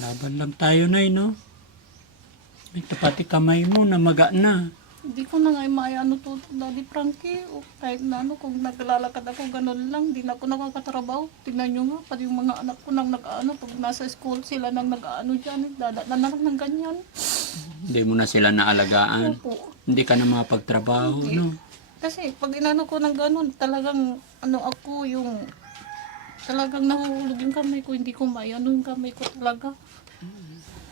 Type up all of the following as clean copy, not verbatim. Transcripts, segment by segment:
Laban lang tayo, Nay, no? Ito pati kamay mo, namaga na. Hindi ko na nga maayano to, Daddy Frankie. O kahit na ano, kung naglalakad ako, ganun lang. Hindi na ako nakakatrabaho. Tingnan nyo nga, pati yung mga anak ko nang nag-ano, pag nasa school sila nang nag-ano dyan, dadaan na lang ng ganyan. Hindi mo na sila naalagaan. Opo. Hindi ka na makapagtrabaho, Hindi. no? Kasi pag inano ko ng ganun, talagang ano ako, yung talagang nahuhulog yung kamay ko, hindi ko maayano yung kamay ko talaga.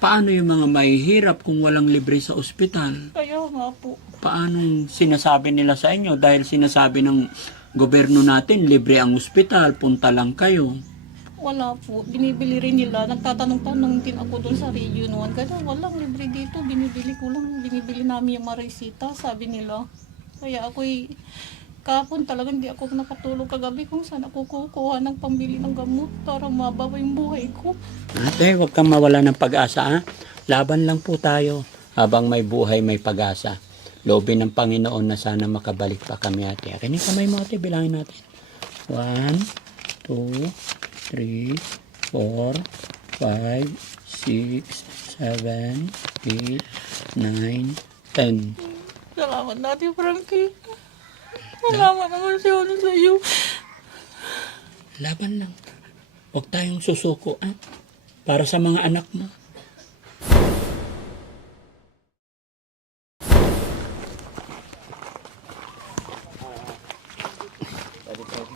Paano yung mga mahihirap kung walang libre sa ospital? Kaya nga po. Paanong sinasabi nila sa inyo? Dahil sinasabi ng gobyerno natin, libre ang ospital, punta lang kayo. Wala po. Binibili rin nila. Nagtatanong-tanong din ako doon sa Region 1. Kaya walang libre dito. Binibili ko lang. Binibili namin yung marisita, sabi nila. Kaya ako'y kahapon talaga hindi ako nakatulog kagabi kung saan ako kukuha ng pambili ng gamot para mabawa yung buhay ko. Ate, huwag kang mawala ng pag-asa, ha? Laban lang po tayo. Habang may buhay, may pag-asa. Loobin ng Panginoon na sana makabalik pa kami, ate. Akin yung kamay mo, ate. Bilangin natin. 1, 2, 3, 4, 5, 6, 7, 8, 9, 10. Salamat natin, Frankie. Salamat naman siya sa iyo. Laban lang. Huwag tayong susuko, ha? Para sa mga anak mo.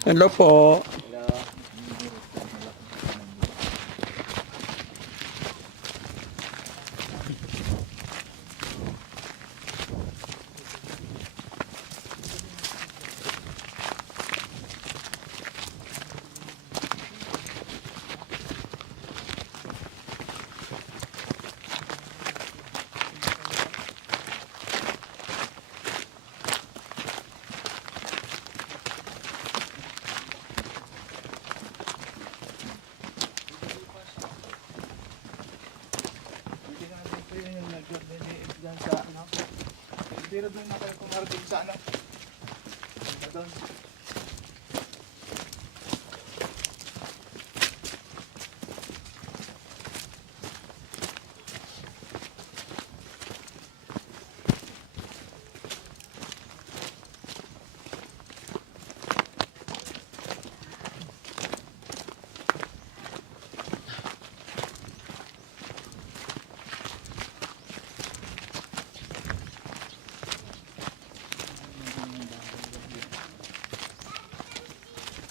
Hello po. Hindi na doon na kayo kumarating sa ano. Doon.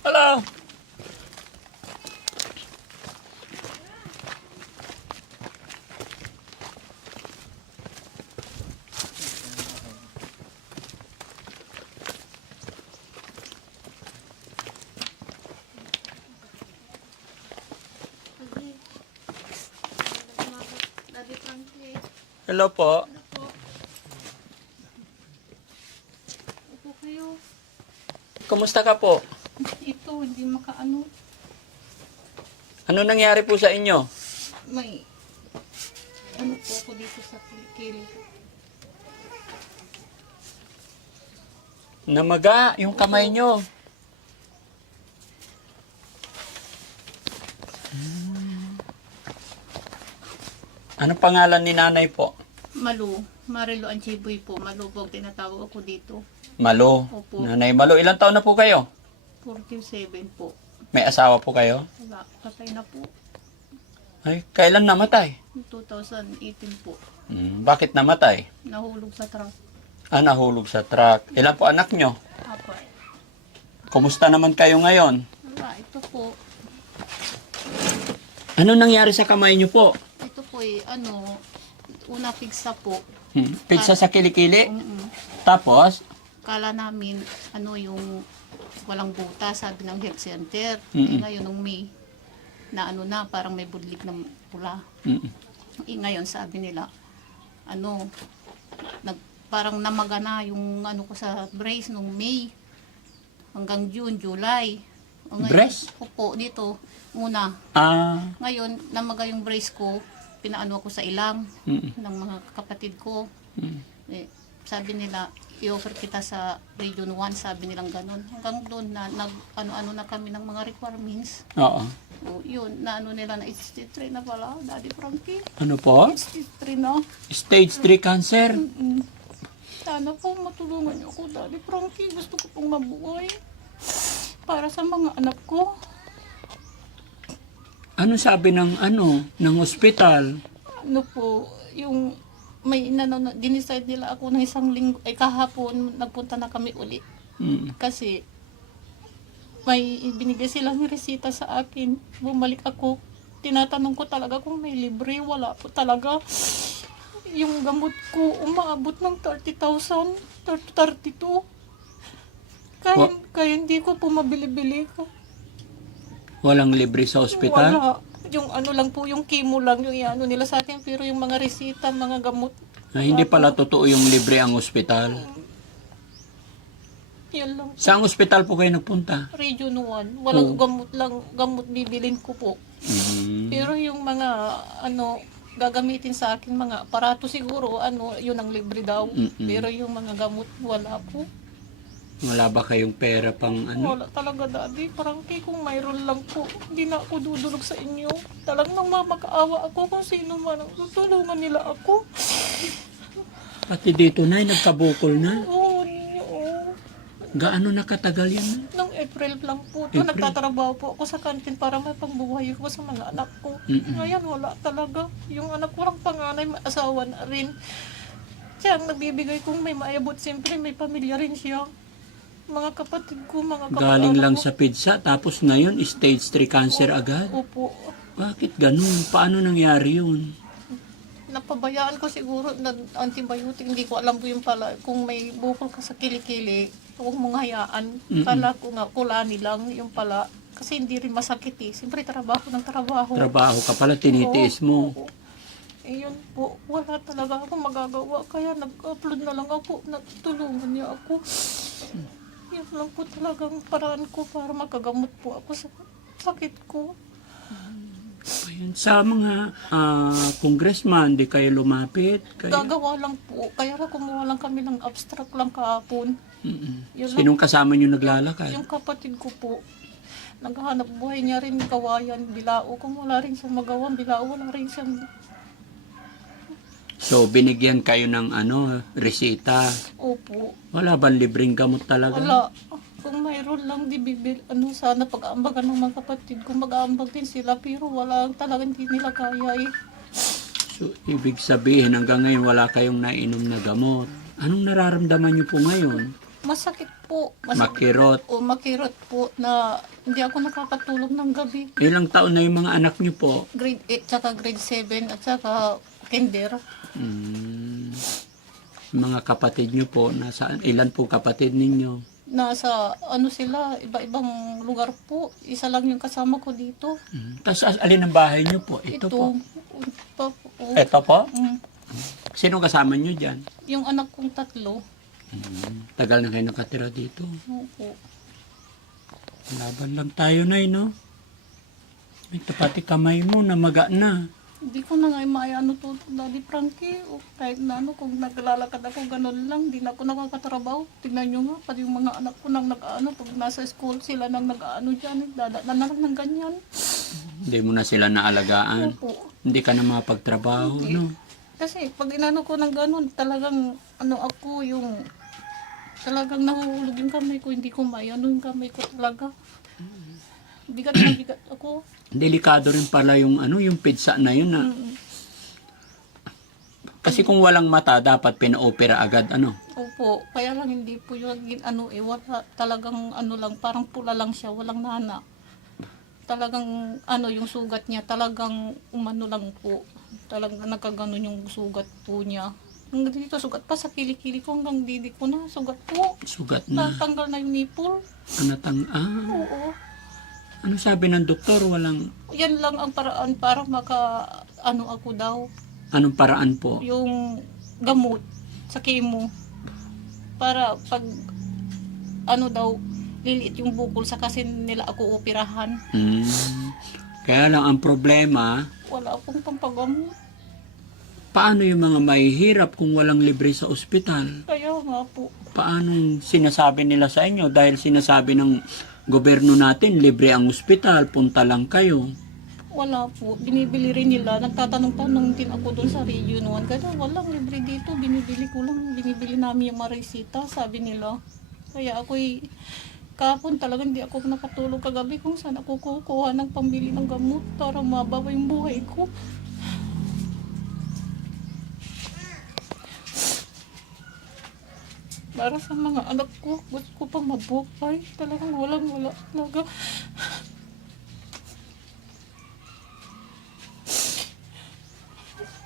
Hello. Daddy Frankie. Hello po. Upo kayo. Kumusta ka po? Ito, hindi makaano. Ano nangyari po sa inyo? May ano po ako dito sa kilikili. Namaga yung kamay nyo. Anong pangalan ni nanay po? Malu. Marilo Anchiboy po. Malu po. Tinatawag ako dito. Malo. Opo. Nanay Malo, ilang taon na po kayo? 47 po. May asawa po kayo? Wala. Patay na po. Ay, kailan namatay? 2018 po. Bakit namatay? Nahulog sa truck. Nahulog sa truck. Ilan po anak nyo? Apa. Kumusta naman kayo ngayon? Wala. Ito po. Ano nangyari sa kamay nyo po? Ito po ano, una pigsa po. Pizza sa kilikili? Mm-mm. Tapos? Kala namin, ano yung walang buta, sabi ng health center. Mm-mm. Ngayon, nung May, na ano na, parang may budlik na pula. Ngayon, sabi nila, ano, parang namaga na yung ano ko sa brace nung May. Hanggang June, July. O ngayon, Brace? Opo, dito, muna. Ngayon, namaga yung brace ko, pinaano ako sa ilang ng mga kapatid ko. Eh, sabi nila, i-offer kita sa Region 1, sabi nilang ganun. Hanggang doon na, ano-ano na kami ng mga requirements. Oo. O, yun, na ano nila na stage 3 na pala, Daddy Frankie. Ano po? Stage 3 na. Stage 3 cancer. Sana po matulungan niyo ako, Daddy Frankie. Gusto ko pong mabuhay. Para sa mga anak ko. Ano sabi ng ospital? Ano po, yung may dinicide nila ako ng isang linggo, ay kahapon, nagpunta na kami uli. Mm. Kasi may binigay silang resita sa akin. Bumalik ako. Tinatanong ko talaga kung may libre. Wala po talaga. Yung gamot ko umaabot ng 30,000, 32. Kaya hindi ko po mabili-bili ko. Walang libre sa ospital? Wala. Yung ano lang po, yung chemo lang, yung ano nila sa akin. Pero yung mga resita, mga gamot, Hindi pala totoo yung libre ang ospital. yan lang. Saang ospital po kayo nagpunta? Region 1. Walang gamot lang, gamot bibilin ko po. Mm. Pero yung mga ano gagamitin sa akin mga aparato siguro yun ang libre daw. Mm-mm. Pero yung mga gamot wala po. Wala ba kayong pera pang ano? Wala talaga, Daddy. Parang kung mayroon lang po, hindi na ako dudulog sa inyo. Talagang nang mamakaawa ako kung sino man ang tutulungan nila ako. Pati dito na, nagkabukol na. Oo, ninyo. Oo. Gaano nakatagal yan? Nung April lang po, April? nagtatrabaho po ako sa kantin para may pangbuhay ko sa mga anak ko. Mm-mm. Ngayon, wala talaga. Yung anak ko lang panganay, may asawa na rin. Siya ang nagbibigay kung may maayabot. Siyempre, may pamilya rin siya. Mga kapatid ko, mga kapatid Galing lang sa pizza, tapos ngayon, stage 3 cancer agad? Opo. Bakit ganun? Paano nangyari yun? Napabayaan ko siguro na antibiotic. Hindi ko alam po yung pala. Kung may bukol ka sa kilikili, huwag mong hayaan. Kala ko nga, kulani lang yung pala. Kasi hindi rin masakit eh. Siyempre, trabaho ng trabaho. Trabaho ka pala, tinitiis mo. Oo. Eh yun po, wala talaga ako magagawa. Kaya nag-upload na lang ako. Natulungan niya ako. Yan lang po talagang paraan ko para makagamot po ako sa sakit ko. Ayun, sa mga congressman, di kayo lumapit? Kayo? Gagawa lang po. Kaya kumuha lang kami ng abstract lang kahapon. Mm-mm. Yun lang. Sinong kasama nyo naglalakad? Yung kapatid ko po, naghahanap buhay niya rin kawayan, bilao. Kung wala rin siyang magawa, bilao, wala rin siyang... So, binigyan kayo ng resita. Opo. Wala bang libreng gamot talaga? Wala. Kung mayroon lang, di bibil, sana pag-aambagan ng mga kapatid ko, mag-aambag din sila, pero wala talagang hindi nila kaya eh. So, ibig sabihin, hanggang ngayon wala kayong nainom na gamot. Anong nararamdaman nyo po ngayon? Masakit po. Makirot. O makirot po na hindi ako nakakatulog ng gabi. Ilang taon na yung mga anak nyo po? Grade 8, tsaka grade 7, at tsaka kinder. Mga kapatid nyo po, ilan po kapatid ninyo? Nasa sila, iba-ibang lugar po. Isa lang yung kasama ko dito. Tapos alin ang bahay nyo po? Ito po. Pa po. Ito po? Mm. Sino kasama nyo dyan? Yung anak kong 3. Tagal na kayo nakatira dito. Opo. Laban lang tayo na, no? Ito pati kamay mo, namaga na. Hindi ko na nga maayano to, Daddy Frankie. O kahit na kung naglalakad ako, ganun lang. Hindi na ako nakakatrabaho. Tignan nyo nga, pati yung mga anak ko nang nag-ano, pag nasa school sila nang nag-ano dyan, dadaan na lang ng ganyan. Hindi mo na sila naalagaan. Opo. Hindi ka na makapagtrabaho, no? Kasi pag inano ko ng ganun, talagang ako yung talagang nahuhulog yung kamay ko, hindi ko maayano yung kamay ko talaga. Bigat na bigat ako. Delikado rin pala yung yung pizza na yun. Kasi kung walang mata, dapat pina-opera agad, Opo, kaya lang hindi po yung wala talagang lang, parang pula lang siya, walang nana. Talagang yung sugat niya, talagang umano lang po. Talagang nakaganon yung sugat po niya. Hanggang dito, sugat pa sa kilikili ko, hanggang didi ko na, sugat po. Sugat na. Natanggal na yung nipple. Oo. Ano sabi ng doktor? Walang... Yan lang ang paraan para ako daw. Anong paraan po? Yung gamot sa chemo. Para pag daw, liliit yung bukol sa kasi nila ako operahan. Kaya lang ang problema, Wala akong pampagamot. paano yung mga mahihirap kung walang libre sa ospital? Kaya nga po. Paano sinasabi nila sa inyo? Dahil sinasabi ng gobyerno natin, libre ang ospital, punta lang kayo. Wala po. Binibili rin nila. Nagtatanong-tanong din ako doon sa Region 1. Kaya walang libre dito. Binibili ko lang. Binibili namin yung maresita, sabi nila. Kaya ako'y kahapon talaga hindi ako nakatulog kagabi kung saan ako kukuha ng pambili ng gamot para mabawa yung buhay ko. Para sa mga anak ko, gusto ko pa mabuhay. Talagang walang-wala talaga.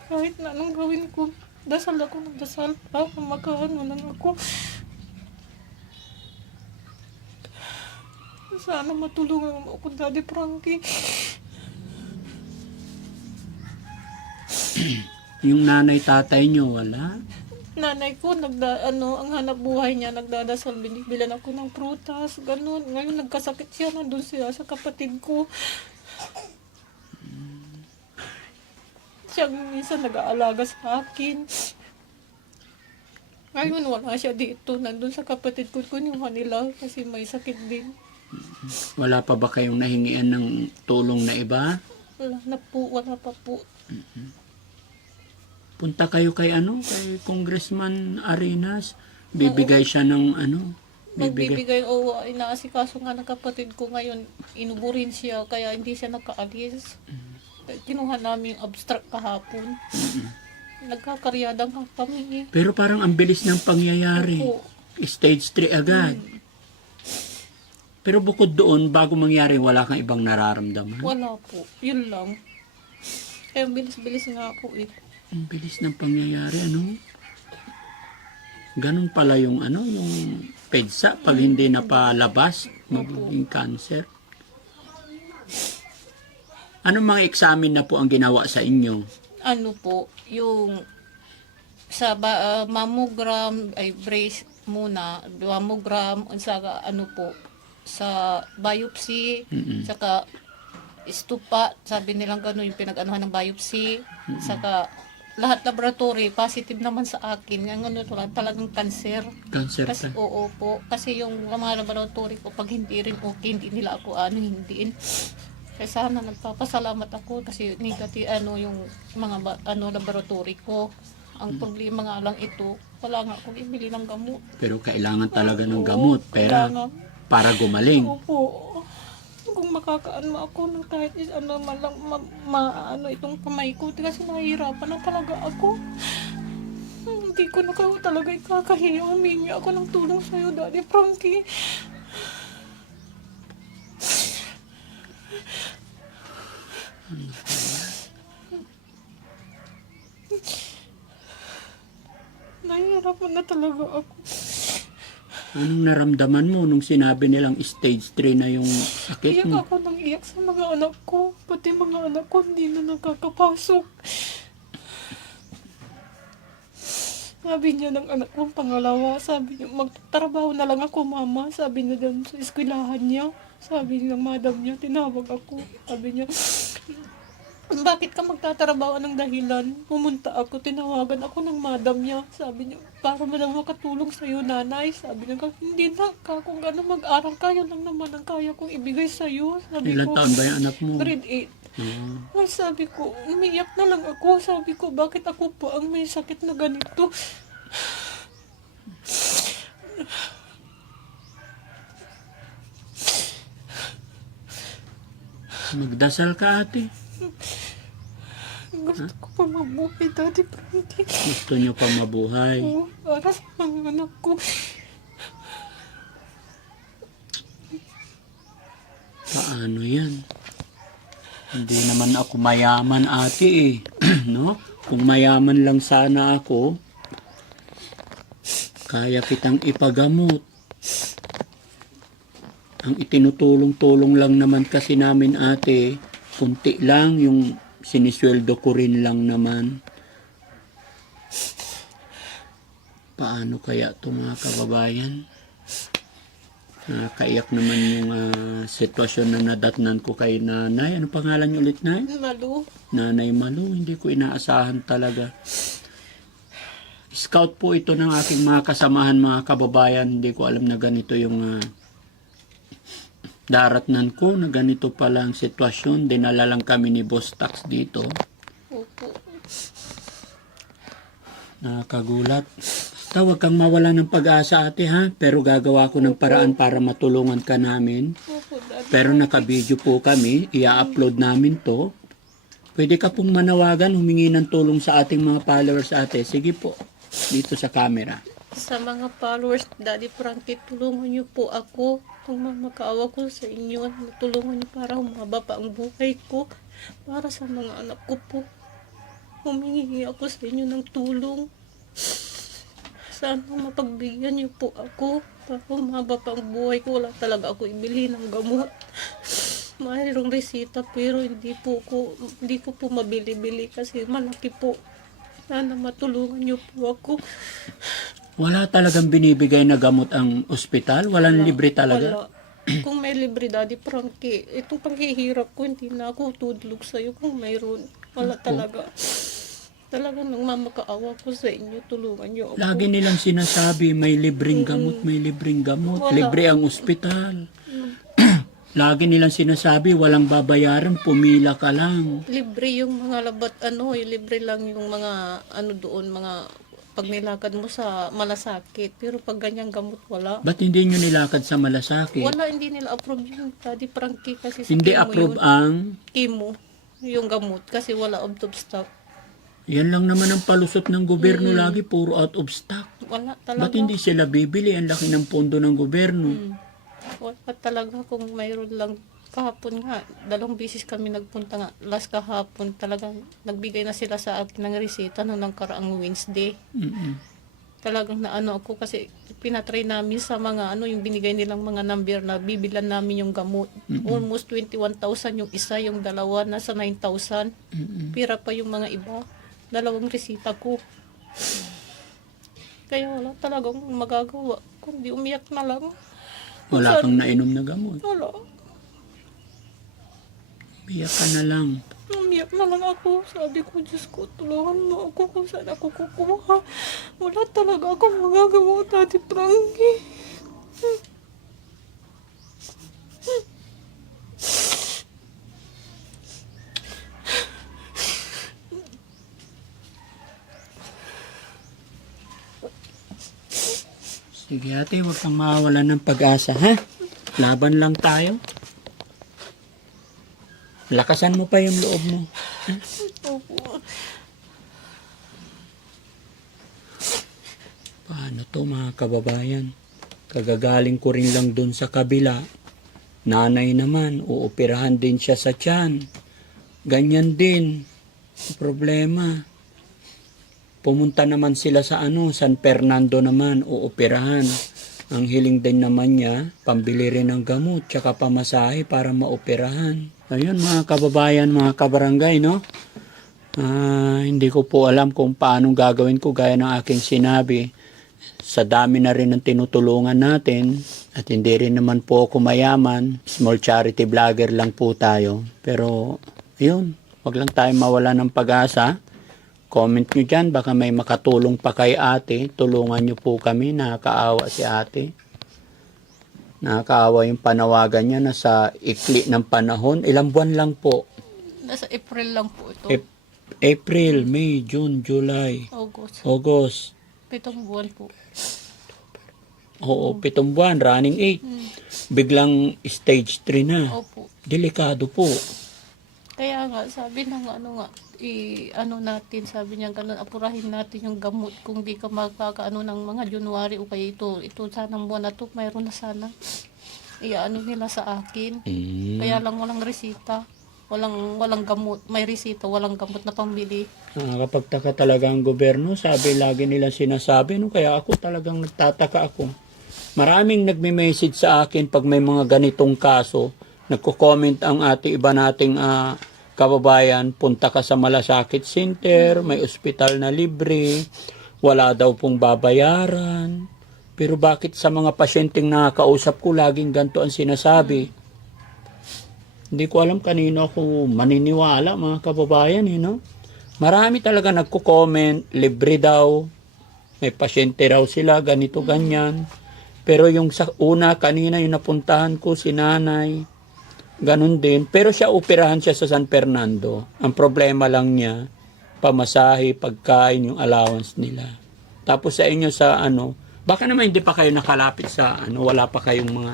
Kahit na anong gawin ko, dasal ako ng dasal para makaano lang ako. Sana matulungan mo ako, Daddy Frankie. Yung nanay tatay nyo, wala? Nanay ko, ang hanap buhay niya, nagdadasal, binibilan ako ng prutas, ganun. Ngayon nagkasakit siya, nandun siya sa kapatid ko. Siya minsan nag-aalaga sa akin. Ngayon wala siya dito, nandun sa kapatid ko, kunuha nila kasi may sakit din. Wala pa ba kayong nahingian ng tulong na iba? Wala na po, wala pa po. Punta kayo kay kay Congressman Arenas. Bibigay siya ng Magbibigay o inaasikaso nga ng kapatid ko ngayon, inuburin siya kaya hindi siya nakaalis. Kinuha namin yung abstract kahapon. Nagkakaryadang kami. Pero parang ang bilis ng pangyayari. Opo. Stage 3 agad. Pero bukod doon, bago mangyari, wala kang ibang nararamdaman. Wala po. Yun lang. Kaya bilis-bilis nga po eh. Ang bilis ng pangyayari, Ganun pala yung yung PEDSA, pag hindi napalabas, magiging cancer. Anong mga examen na po ang ginawa sa inyo? Ano po, yung sa mammogram, ay brace muna, mammogram, sa sa biopsy, saka istupa, sabi nilang gano'n yung pinag-anuhan ng biopsy, saka lahat laboratory, positive naman sa akin. Ngayon talagang cancer. Cancer Kasi, ka? oo po. Kasi yung mga laboratory ko, pag hindi rin okay, hindi nila ako hindiin. Kaya sana nagpapasalamat ako kasi negative yung mga laboratory ko. Ang problema nga lang ito, wala nga akong ibili ng gamot. Pero kailangan talaga ng gamot, pera, Kailangan. para gumaling. Opo. Kung makakaano ako ng kahit itong kamay ko kasi nahihirapan na talaga ako. Hindi ko na talaga ikakahiya. Humingi ako ng tulong sa'yo, Daddy Frankie. Nahihirapan na talaga ako. Anong naramdaman mo nung sinabi nilang stage 3 na yung sakit Iyak mo? ako nang iyak sa mga anak ko. Pati mga anak ko hindi na nakakapasok. Sabi niya ng anak kong pangalawa, sabi niya, magtatrabaho na lang ako, mama. Sabi niya dyan sa eskwelahan niya. Sabi niya ng madam niya, tinawag ako. Sabi niya, bakit ka magtatrabaho ng dahilan? Pumunta ako, tinawagan ako ng madam niya. Sabi niya, para mo lang makatulong sa'yo, nanay. Sabi niya, hindi na ka, kung gano'n mag-aral ka, yun lang naman ang kaya kong ibigay sa'yo. Sabi Ilan ko, taon ba yung anak mo? grade 8. Ay, sabi ko, umiyak na lang ako. Sabi ko, bakit ako pa ang may sakit na ganito? Magdasal ka, ate. Gusto ko pa mabuhay, Daddy Frankie. Gusto nyo pa mabuhay. Oo, para sa mga anak ko. Paano yan? Hindi naman ako mayaman, ate no? Kung mayaman lang sana ako, kaya kitang ipagamot. Ang itinutulong-tulong lang naman kasi namin, ate, kunti lang, yung sinisweldo ko rin lang naman. Paano kaya ito, mga kababayan? Nakaiyak naman yung sitwasyon na nadatnan ko kay nanay. Ano pangalan niyo ulit, nay? Malu. Nanay Malu. Hindi ko inaasahan talaga. Scout po ito ng aking mga kasamahan, mga kababayan. Hindi ko alam na ganito yung daratnan ko na ganito pala ang sitwasyon. Dinala lang kami ni Boss Tax dito. Opo. Nakakagulat. Huwag kang mawala ng pag-asa ate ha. Pero gagawa ko ng paraan para matulungan ka namin. Opo, Daddy. Pero naka-video po kami. I-upload namin to. Pwede ka pong manawagan, humingi ng tulong sa ating mga followers ate. Sige po. Dito sa camera. Sa mga followers, Daddy Frankie, tulungan niyo po ako. Kung makaawa ko sa inyo, tulungan niyo para humaba pa ang buhay ko. Para sa mga anak ko po. Humingi ako sa inyo ng tulong. Sana mapagbigyan niyo po ako. Para humaba pa ang buhay ko. Wala talaga ako ibili ng gamot. Mayroong resita pero hindi ko po mabili-bili kasi malaki po. Sana matulungan niyo po ako. Wala talagang binibigay na gamot ang ospital? Walang libre talaga? Wala. Kung may libre, Daddy Frankie, itong paghihirap ko, hindi na ako tudlog sa'yo kung mayroon. Wala talaga. Talagang nang mamakaawa ko sa inyo, tulungan niyo ako. Lagi nilang sinasabi, may libreng gamot, may libreng gamot. Wala. Libre ang ospital. Lagi nilang sinasabi, walang babayaran, pumila ka lang. Libre yung mga labat, libre lang yung mga, doon, mga pag nilakad mo sa malasakit. Pero pag ganyang gamot, wala. Ba't hindi nyo nilakad sa malasakit? Wala, hindi nila approve yung Daddy Frankie kasi sa Hindi chemo approve yun. ang... Chemo, yung gamot, kasi wala out of stock. Yan lang naman ang palusot ng gobyerno lagi, puro out of stock. Wala talaga. Ba't hindi sila bibili? Ang laki ng pondo ng gobyerno. Wala talaga kung mayroon lang. Kahapon nga, 2 beses kami nagpunta nga. Last kahapon talagang nagbigay na sila sa akin ng reseta nung karaang Wednesday. Mm-mm. Talagang naano ako kasi pinatry namin sa mga yung binigay nilang mga number na bibilan namin yung gamot. Almost 21,000 yung isa, yung dalawa nasa 9,000. Pira pa yung mga iba. 2 resita ko. Kaya wala talagang magagawa. Kundi umiyak na lang. Wala kang nainom na gamot. Wala. Biyak ka na lang. Umiyak na lang ako. Sabi ko, Diyos ko, tulungan mo ako kung saan ako kukuha. Wala talaga akong magagawa, Daddy Frankie. Sige ate, huwag kang mawalan ng pag-asa, ha? Laban lang tayo. Lakasan mo pa yung loob mo. Opo. Paano to mga kababayan? Kagagaling ko rin lang dun sa kabila. Nanay naman, uoperahan din siya sa tiyan. Ganyan din. Problema. Pumunta naman sila sa San Fernando naman, uoperahan. Ang hiling din naman niya, pambili rin ng gamot, tsaka pamasahe para maoperahan. Ayun mga kababayan, mga kabarangay, no? Hindi ko po alam kung paano gagawin ko gaya ng aking sinabi. Sa dami na rin ng tinutulungan natin at hindi rin naman po ako mayaman. Small charity vlogger lang po tayo. Pero, ayun, wag lang tayo mawala ng pag-asa. Comment nyo dyan, baka may makatulong pa kay ate. Tulungan nyo po kami, nakakaawa si ate. Nakakaawa yung panawagan niya na sa ikli ng panahon. Ilang buwan lang po. Nasa April lang po ito. April, May, June, July, August. August. 7 buwan po. Oo, 7 buwan, running 8. Biglang stage 3 na. Opo. Delikado po. Kaya nga, sabi ng natin, sabi niya ganun, apurahin natin yung gamot kung di ka makakaano ng mga January o kaya ito sanang buwan na to, mayroon na sana. Nila sa akin. Kaya lang walang resita. Walang gamot. May resita, walang gamot na pambili. Nakakapagtaka talaga ang gobyerno. Sabi lagi nila sinasabi, no? Kaya ako talagang nagtataka ako. Maraming nagme-message sa akin pag may mga ganitong kaso. Nagko-comment ang iba nating kababayan, punta ka sa Malasakit Center, may ospital na libre, wala daw pong babayaran. Pero bakit sa mga pasyenteng nakakausap ko, laging ganito ang sinasabi? Hindi ko alam kanino ako maniniwala, mga kababayan, Marami talaga nagko-comment, libre daw, may pasyente raw sila, ganito, ganyan. Pero yung sa una, kanina yung napuntahan ko, si nanay, ganun din. Pero siya, operahan siya sa San Fernando. Ang problema lang niya, pamasahe, pagkain, yung allowance nila. Tapos sa inyo sa ano, baka naman hindi pa kayo nakalapit sa ano, wala pa kayong mga...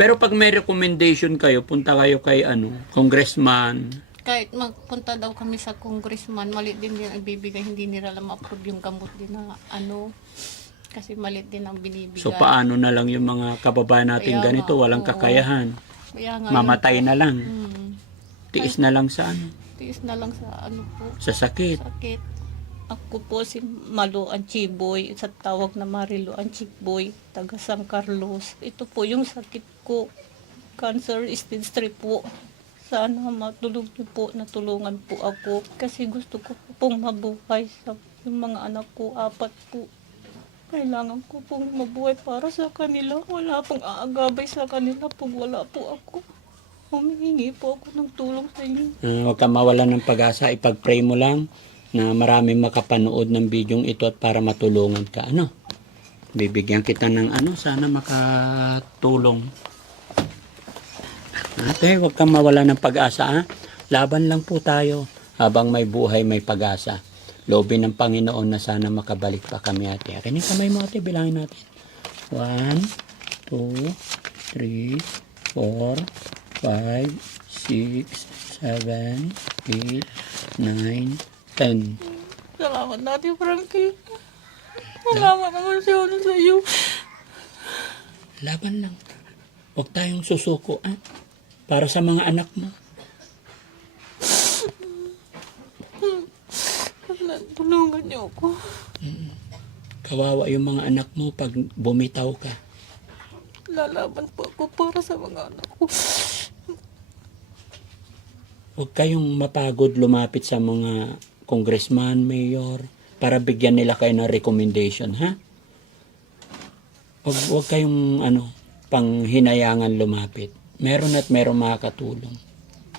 Pero pag may recommendation kayo, punta kayo kay ano, congressman. Kahit magpunta daw kami sa congressman, maliit din ang bibigay, hindi nila lang ma-approve yung gamot din na ano, kasi maliit din ang binibigay. So paano na lang yung mga kababayan natin Kaya ganito, nga, walang oo. kakayahan. Kaya nga Mamatay na lang. Tiis na lang sa ano, tiis na lang sa ano po, sa sakit. sakit. Ako po si Malu Anchiboy, sa tawag na Marilo Anchiboy, taga San Carlos. Ito po yung sakit ko, cancer stage 3 po. Sana matulog niyo po, natulungan po ako. Kasi gusto ko po pong mabuhay sa yung mga anak ko, 4 po. Kailangan ko pong mabuhay para sa kanila. Wala pong aagabay sa kanila pag wala po ako. Humihingi po ako ng tulong sa inyo. Huwag ka mawalan ng pag-asa, ipag-pray mo lang na maraming makapanood ng bidyong ito at para matulungan ka. Ano? Bibigyan kita ng ano, sana makatulong. Ate, huwag kang mawalan ng pag-asa. Ha? Laban lang po tayo. Habang may buhay, may pag-asa. Loobin ng Panginoon na sana makabalik pa kami, ate. Akin yung kamay mo, ate. Bilangin natin. 1, 2, 3, 4, 5, 6, 7, 8, 9, 10. Salamat natin, Frankie. Salamat naman siya sa iyo. Laban lang. Huwag tayong susuko, ha? Para sa mga anak mo. Tulungan niyo ako. Kawawa yung mga anak mo pag bumitaw ka. Lalaban po ako para sa mga anak ko. Huwag kayong mapagod lumapit sa mga congressman, mayor, para bigyan nila kayo ng recommendation, ha? Huwag kayong panghinayangan lumapit. Meron at meron makakatulong.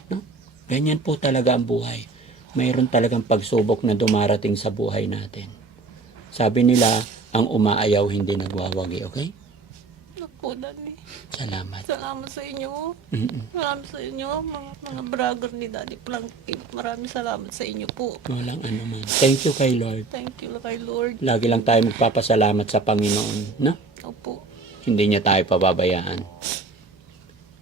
No? Ganyan po talaga ang buhay. Mayroon talagang pagsubok na dumarating sa buhay natin. Sabi nila, ang umaayaw hindi nagwawagi, okay? Naku, Daddy. Salamat. Salamat sa inyo. Mm-mm. Salamat sa inyo, mga brother ni Daddy Frankie. Maraming salamat sa inyo po. Walang ano man. Thank you kay Lord. Thank you kay Lord. Lagi lang tayo magpapasalamat sa Panginoon. No? Opo. Hindi niya tayo pababayaan.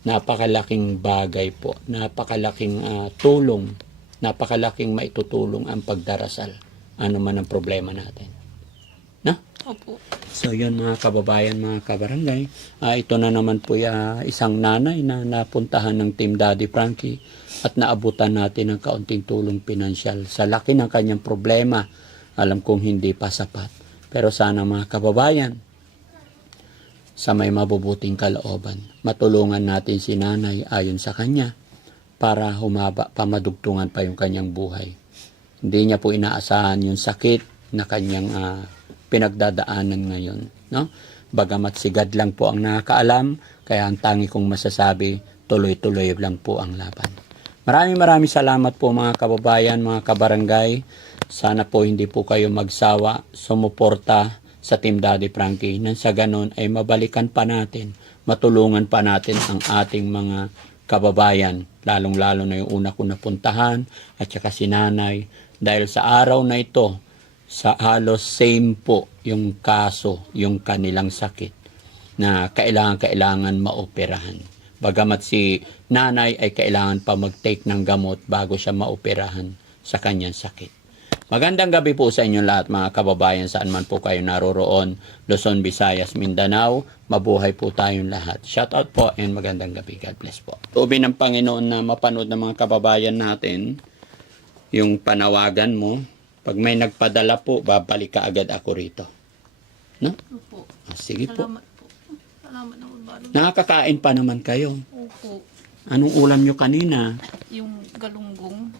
Napakalaking bagay po. Napakalaking tulong. Napakalaking maitutulong ang pagdarasal. Ano man ang problema natin. No? Opo. So yun mga kababayan, mga kabarangay. Ito na naman po isang nanay na napuntahan ng Team Daddy Frankie at naabutan natin ng kaunting tulong pinansyal. Sa laki ng kanyang problema, alam kong hindi pa sapat. Pero sana mga kababayan, sa may mabubuting kalooban, matulungan natin si nanay ayon sa kanya para humaba pa, madugtungan pa yung kanyang buhay. Hindi niya po inaasahan yung sakit na kanyang pinagdadaanan ngayon. No? Bagamat si God lang po ang nakakaalam, kaya ang tangi kong masasabi, tuloy-tuloy lang po ang laban. Maraming salamat po mga kababayan, mga kabarangay. Sana po hindi po kayo magsawa, sumuporta sa Team Daddy Frankie. Nang sa ganun ay mabalikan pa natin, matulungan pa natin ang ating mga kababayan. Lalong-lalo na yung una ko napuntahan at saka si nanay. Dahil sa araw na ito, sa halos same po yung kaso, yung kanilang sakit na kailangan maoperahan. Bagamat si nanay ay kailangan pa mag-take ng gamot bago siya maoperahan sa kanyang sakit. Magandang gabi po sa inyo lahat mga kababayan saan man po kayo naroroon. Luzon, Visayas, Mindanao. Mabuhay po tayong lahat. Shout out po and magandang gabi. God bless po. Tuubin ng Panginoon na mapanood ng mga kababayan natin yung panawagan mo. Pag may nagpadala po, babalik ka agad ako rito. No? Opo. Sige po. Salamat po. Salamat naman ba? Nakakakain pa naman kayo. Opo. Anong ulam nyo kanina? Yung galunggong.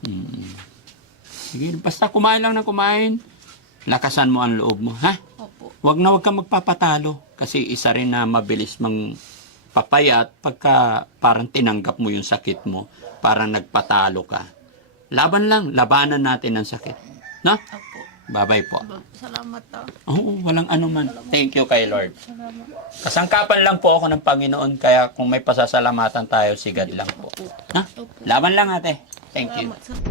Sige, basta kumain lang ng kumain. Lakasan mo ang loob mo, ha? Opo. Huwag kang magpapatalo. Kasi isa rin na mabilis mang papayat pagka parang tinanggap mo yung sakit mo. Parang nagpatalo ka. Laban lang. Labanan natin ang sakit. No? Opo. Bye-bye po. Salamat ah. Oo, walang anuman. Thank you kay Lord. Salamat. Kasangkapan lang po ako ng Panginoon, kaya kung may pasasalamatan tayo, sigad lang po. Ha? Laban lang ate. Thank you. Salamat.